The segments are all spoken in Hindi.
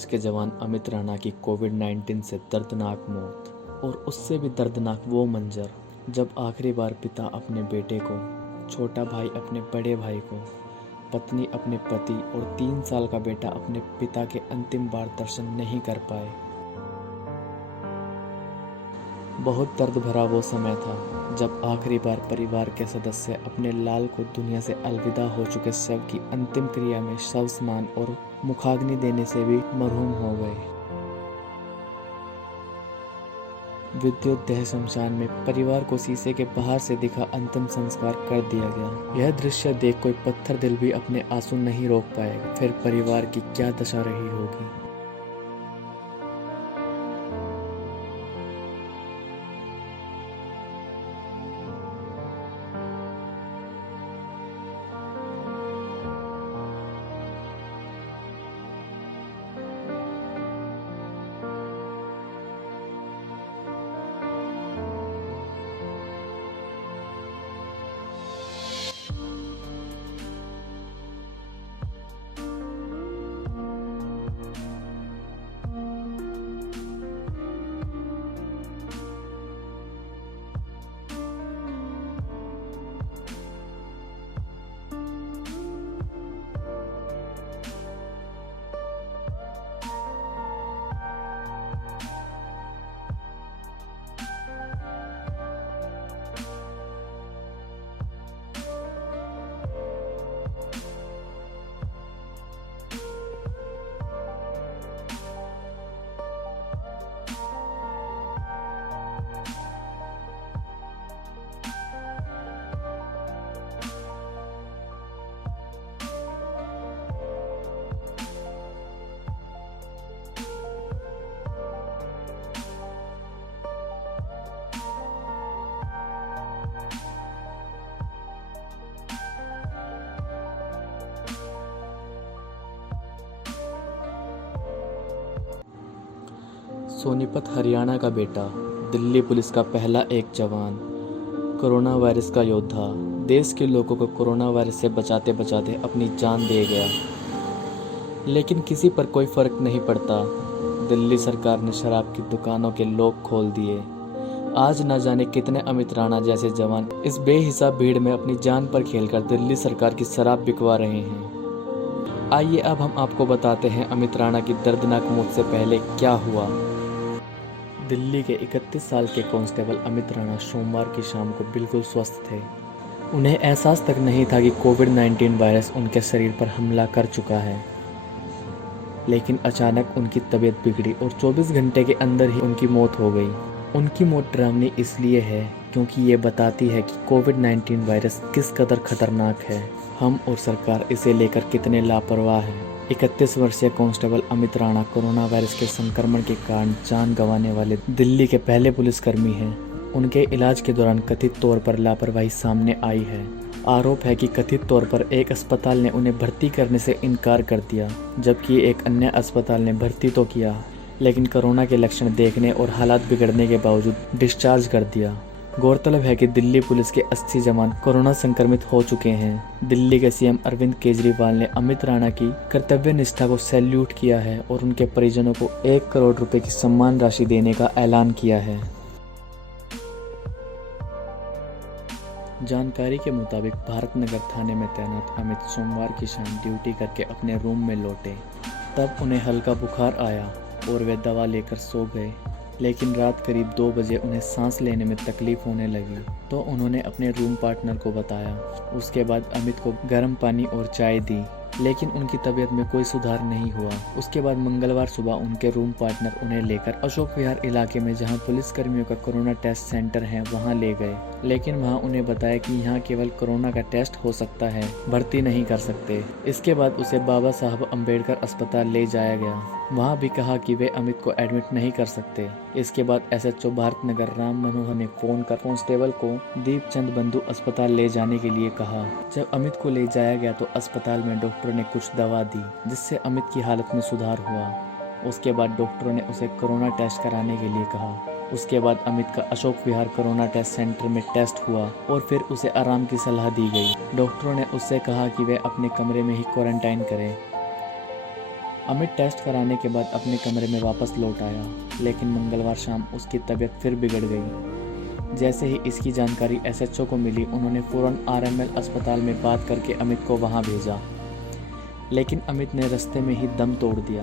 पुलिस के जवान अमित राणा की कोविड-19 से दर्दनाक मौत और उससे भी दर्दनाक वो मंजर जब आखिरी बार पिता अपने बेटे को, छोटा भाई अपने बड़े भाई को, पत्नी अपने पति और 3 साल का बेटा अपने पिता के अंतिम बार दर्शन नहीं कर पाए। बहुत दर्द भरा वो समय था जब आखिरी बार परिवार के सदस्य अपने लाल को दुनिया से अलविदा हो चुके शव की अंतिम क्रिया में शव स्नान और मुखाग्नि देने से भी मरहूम हो गए। विद्युत देह शमशान में परिवार को शीशे के बाहर से दिखा अंतिम संस्कार कर दिया गया। यह दृश्य देख कोई पत्थर दिल भी अपने आंसू नहीं रोक पाएगा। फिर परिवार की क्या दशा रही होगी। सोनीपत हरियाणा का बेटा, दिल्ली पुलिस का पहला एक जवान, कोरोना वायरस का योद्धा, देश के लोगों को कोरोना वायरस से बचाते बचाते अपनी जान दे गया। लेकिन किसी पर कोई फर्क नहीं पड़ता। दिल्ली सरकार ने शराब की दुकानों के लॉक खोल दिए। आज न जाने कितने अमित राणा जैसे जवान इस बेहिसाब भीड़ में अपनी जान पर खेलकर दिल्ली सरकार की शराब बिकवा रहे हैं। आइए अब हम आपको बताते हैं अमित राणा की दर्दनाक मौत से पहले क्या हुआ। दिल्ली के 31 साल के कांस्टेबल अमित राणा सोमवार की शाम को बिल्कुल स्वस्थ थे। उन्हें एहसास तक नहीं था कि कोविड-19 वायरस उनके शरीर पर हमला कर चुका है। लेकिन अचानक उनकी तबीयत बिगड़ी और 24 घंटे के अंदर ही उनकी मौत हो गई। उनकी मौत डरावनी इसलिए है क्योंकि ये बताती है कि कोविड-19 वायरस किस कदर खतरनाक है, हम और सरकार इसे लेकर कितने लापरवाह हैं। 31 वर्षीय constable Amit Rana corona virus के संक्रमण के कारण जान गंवाने वाले दिल्ली के पहले पुलिसकर्मी हैं। उनके इलाज के दौरान कथित तौर पर लापरवाही सामने आई है। आरोप है कि कथित तौर पर एक अस्पताल ने उन्हें भर्ती करने से इनकार कर दिया, जबकि एक अन्य अस्पताल ने भर्ती तो किया, लेकिन कोरोना के लक्षण देखने और हालात बिगड़ने के बावजूद डिस्चार्ज कर दिया। गौरतलब है कि दिल्ली पुलिस के 80 जवान कोरोना संक्रमित हो चुके हैं। दिल्ली के सीएम अरविंद केजरीवाल ने अमित राणा की कर्तव्य निष्ठा को सैल्यूट किया है और उनके परिजनों को 1 करोड़ रुपए की सम्मान राशि देने का ऐलान किया है। जानकारी के मुताबिक भारत नगर थाने में तैनात अमित सोमवार की शाम ड्यूटी करके अपने रूम में लौटे। तब उन्हें हल्का बुखार आया और वे दवा लेकर सो गए। लेकिन रात करीब 2 बजे उन्हें सांस लेने में तकलीफ होने लगी, तो उन्होंने अपने रूम पार्टनर को बताया। उसके बाद अमित को गर्म पानी और चाय दी, लेकिन उनकी तबीयत में कोई सुधार नहीं हुआ। उसके बाद मंगलवार सुबह उनके रूम पार्टनर उन्हें लेकर अशोक विहार इलाके में जहां पुलिसकर्मियों का कोरोना टेस्ट सेंटर है वहां ले गए, लेकिन वहां उन्हें बताया कि यहां केवल कोरोना का टेस्ट हो सकता है, भर्ती नहीं कर सकते। इसके बाद उसे बाबा साहब अम्बेडकर अस्पताल ले जाया गया। वहां भी कहा कि वे अमित को एडमिट नहीं कर सकते। इसके बाद एसएचओ भारत नगर राम मनोहर ने फोन कर कांस्टेबल को दीपचंद बंधु अस्पताल ले जाने के लिए कहा। जब अमित को ले जाया गया तो अस्पताल में डॉक्टर ने कुछ दवा दी, जिससे अमित की हालत में सुधार हुआ। उसके बाद डॉक्टरों ने उसे कोरोना टेस्ट कराने के लिए कहा। उसके बाद अमित का Ashok Vihar corona test centre में टेस्ट हुआ और फिर उसे आराम की सलाह दी गई। डॉक्टरों ने उससे कहा कि वह अपने कमरे में ही क्वारंटाइन करे। अमित टेस्ट कराने के बाद अपने कमरे में वापस लौट आया, लेकिन मंगलवार शाम उसकी तबीयत फिर बिगड़ गई। जैसे ही इसकी जानकारी एसएचओ को मिली, उन्होंने फौरन आरएमएल अस्पताल में बात करके अमित को वहां भेजा, लेकिन अमित ने रास्ते में ही दम तोड़ दिया।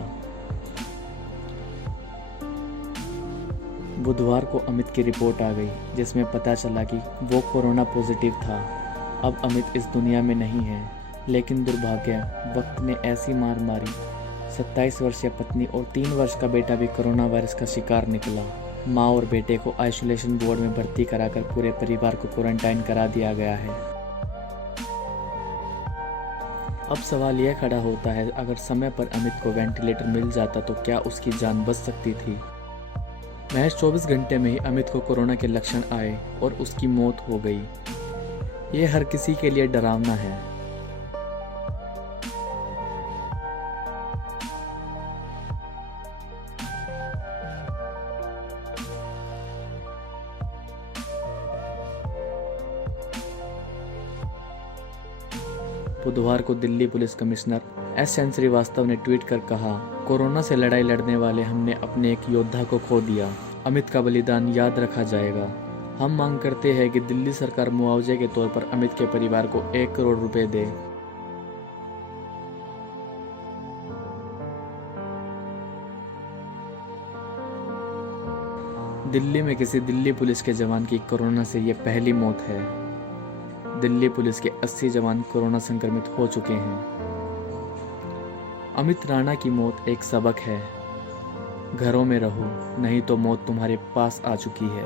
बुधवार को अमित की रिपोर्ट आ गई, जिसमें पता चला कि वो कोरोना पॉजिटिव था। अब अमित इस दुनिया में नहीं है, लेकिन दुर्भाग्य वक्त ने ऐसी मार मारी। 27 वर्षीय पत्नी और 3 वर्ष का बेटा भी कोरोना वायरस का शिकार निकला। माँ और बेटे को आइसोलेशन वार्ड में भर्ती कराकर पूरे परिवार को क्वारंटाइन करा दिया गया है। अब सवाल यह खड़ा होता है, अगर समय पर अमित को वेंटिलेटर मिल जाता तो क्या उसकी जान बच सकती थी। महज 24 घंटे में ही अमित को कोरोना के लक्षण आए और उसकी मौत हो गई। ये हर किसी के लिए डरावना है। बुधवार को Delhi police commissioner S N. Srivastava ने ट्वीट कर कहा, कोरोना से लड़ाई लड़ने वाले हमने अपने एक योद्धा को खो दिया। अमित का बलिदान याद रखा जाएगा। हम मांग करते हैं कि दिल्ली सरकार मुआवजे के तौर पर अमित के परिवार को 1 करोड़ रुपए दे। दिल्ली में किसी दिल्ली पुलिस के जवान की कोरोना से ये पहली मौत है। दिल्ली पुलिस के 80 जवान कोरोना संक्रमित हो चुके हैं। अमित राणा की मौत एक सबक है। घरों में रहो, नहीं तो मौत तुम्हारे पास आ चुकी है।